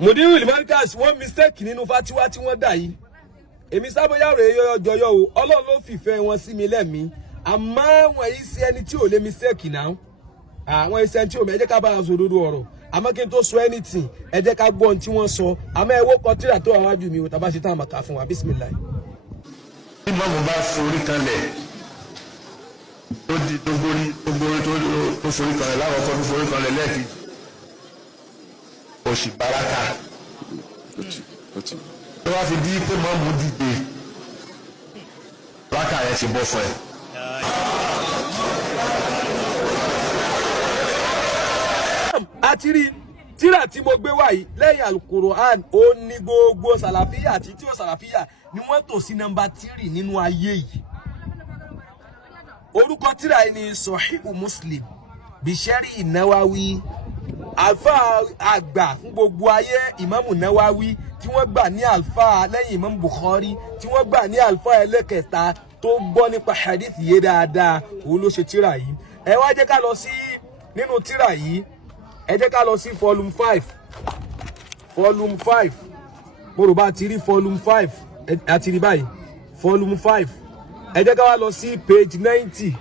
Mudirul Morkaz wọ́n mistake nínú fatiwa tí wọ́n dá yìí. Èmi Sabo YARỌ yọyọ o. Ọlọ́run ló fìfẹ́ wọn sí mi lẹ́mìí. Àmọ́ wọn yìí sí ẹni tí ò lè mistake náà. Àwọn iṣẹ́ tí ò mẹ́ ẹ jẹ́ ká bá aṣọ òdodo ọ̀rọ̀. Àmọ́ kí n tó sọ anything ẹ jẹ́ ká gbọ́ ohun tí wọ́n sọ. Àmọ́ ẹ wo kọtíra tó wà wájú mi o tàbá ṣe tán àmàkà fún wa bismillah. Bí mọ́mù bá forí kanlẹ̀ tó di tó forí kanlẹ̀ láwọn kan tó forí kanlẹ̀ lẹ́ẹ̀kejì Oshi baraka tó wá fi di pé mọ́mù dìde Raka yẹn ṣe bọ́ fún ẹ. Àtìrí tíra tí mo gbé wá yìí lẹ́yìn Al-Qur'an ó ní gbogbo sàlàfíà àti tí ó sàlàfíà ni wọ́n tò sí nọ́mbà 3 nínú ayé yìí. Orúkọ tíra yìí ni Sahihu Muslim Bishari Nawawi alfa àgbà fún gbogbo ayé Imamu Nawawi tí wọ́n gbà ní alfa lẹ́yìn Imam Bukhari tí wọ́n gbà ní alfa ẹlẹ́kẹta tó gbọ́ nípa hadith yé dáadáa òun ló ṣe tíra yìí. Ẹ wá jẹ́ ká lọ sí nínú tíra yìí ẹ jẹ́ ká lọ sí volume 5 mo rò bá ti rí volume 5 àti rí báyìí volume 5 ẹ jẹ́ ká wá lọ sí page 90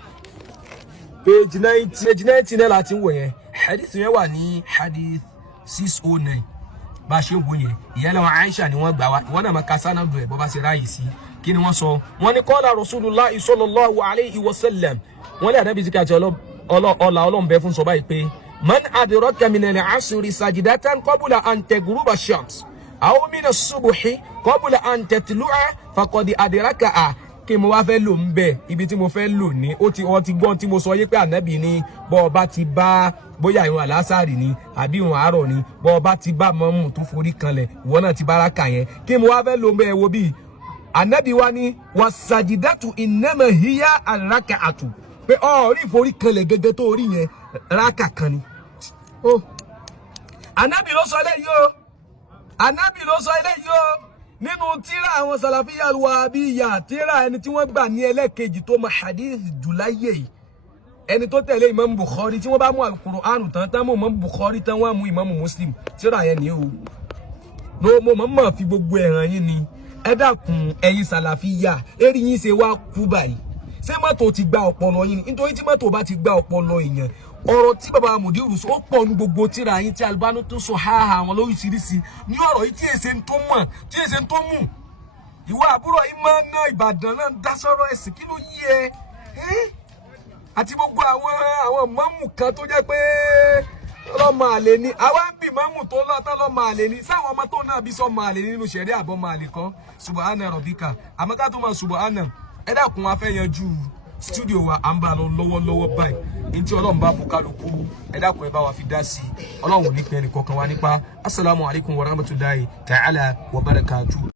náà láti wò yẹn hadith yẹn wà ní hadith 609 bá ṣe wò yẹn ìyẹn lọ́wọ́ Aisha ni wọ́n gbà wá ìwọ́n náà máa ka sanadu ẹ̀ bọ́ bá ṣe ráyè sí kí ni wọ́n sọ wọ́n ní qala Rasulullah sallallahu alayhi wa sallam wọ́n lé ànábì zikà àti ọlọ́mbẹ fún sọ báyìí pé من أدرك من العصر سجدة قبل أن تغرب الشمس أو من الصبح قبل أن تطلع فقد أدركها kí mo wá fẹ́ lò ń bẹ̀ ibi tí mo fẹ́ lò ní ó ti gbọ́n tí mo sọ yé pé ànábì ni bọ́ ọba ti bá bóyá ìrun àlásàrì ni àbí ìrun àárọ̀ ni bọ́ ọba ti bá mọ́mù tó forí kanlẹ̀ ìwọ náà ti bá rákà yẹn kí mo wá fẹ́ lò ń bẹ̀ wo bí ànábì wa ní wasajidatu innama hiya arraka'atu pé rí ìforí kanlẹ̀ gẹ́gẹ́ tó rí yẹn rákà kan ni. Ànábì ló sọ eléyìí o. Ànábì ló sọ eléyìí o. Nínú tírà àwọn Salafiyya al-Wahabiyya tírà ẹni tí wọ́n gbà ní ẹlẹ́kejì tó mọ hadith jùláyé yìí. Ẹni tó tẹ̀lé Imam Bukhari tí wọ́n bá mú Al-Qur'an tán mú Imam Bukhari tán wọ́n mú Imam Muslim tírà yẹn ni o. No mo mọ̀ fi gbogbo ẹ̀ràn yín ni. Ẹ dákun ẹ̀yin Salafiyya eri yín ṣe wá kú báyìí. Ṣé mọ́tò ti gba ọpọlọ yín ni nítorí tí mọ́tò bá ti gba ọpọlọ èèyàn ọ̀rọ̀ tí bàbá Mudirul sọ ó pọ̀ ní gbogbo tíra yín tí Albani tó sọ háhà wọn lóríṣiríṣi ní ọ̀rọ̀ yìí tí èsè ń tó mọ̀ tí èsè ń tó mú ìwọ àbúrò yìí máa ń ná Ìbàdàn náà dá sọ́rọ̀ ẹ̀sìn kí ló yí ẹ àti gbogbo àwọn mọ́mù kan tó jẹ́ pé lọ́mọ àlè ni àwa ń bì mọ́mù tó lọ́tọ́ lọ́mọ àlè ni sáwọn ọmọ tó náà bí sọ́mọ àlè nínú ṣẹ̀rí àbọ̀mọ àlè kan subhana rabbika àmọ́ ká tó máa subhana ẹ dákun wa fẹ́ yanjú studio wa à ń bá lọ lọ́wọ́lọ́wọ́ báyìí ní tí Ọlọ́run bá bù kálukú ẹ dákun ẹ bá wa fi dá sí Ọlọ́run ní pẹ́ ẹnì kọ̀ọ̀kan wa nípa assalamu alaikum wa rahmatullahi ta'ala wa barakatuh.